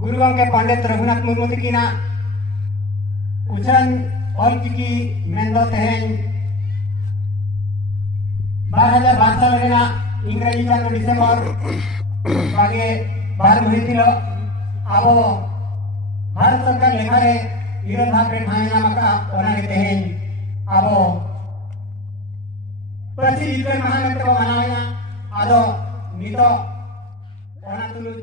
गुरु गंगे पंडित रघुनाथ मुर्मू तकिना उछन ऑलचिकी मेंदो तेहेन 2012 साल रेना इंग्रजी चांदो डिसेंबर बागे 12 महिथिलो आबो भारत सरकार लेखारे इरन भागरे ठायना मका ओनागे तेहेन आबो प्रति जितने महानगरों को मनाया आदो नितो ओना तुलु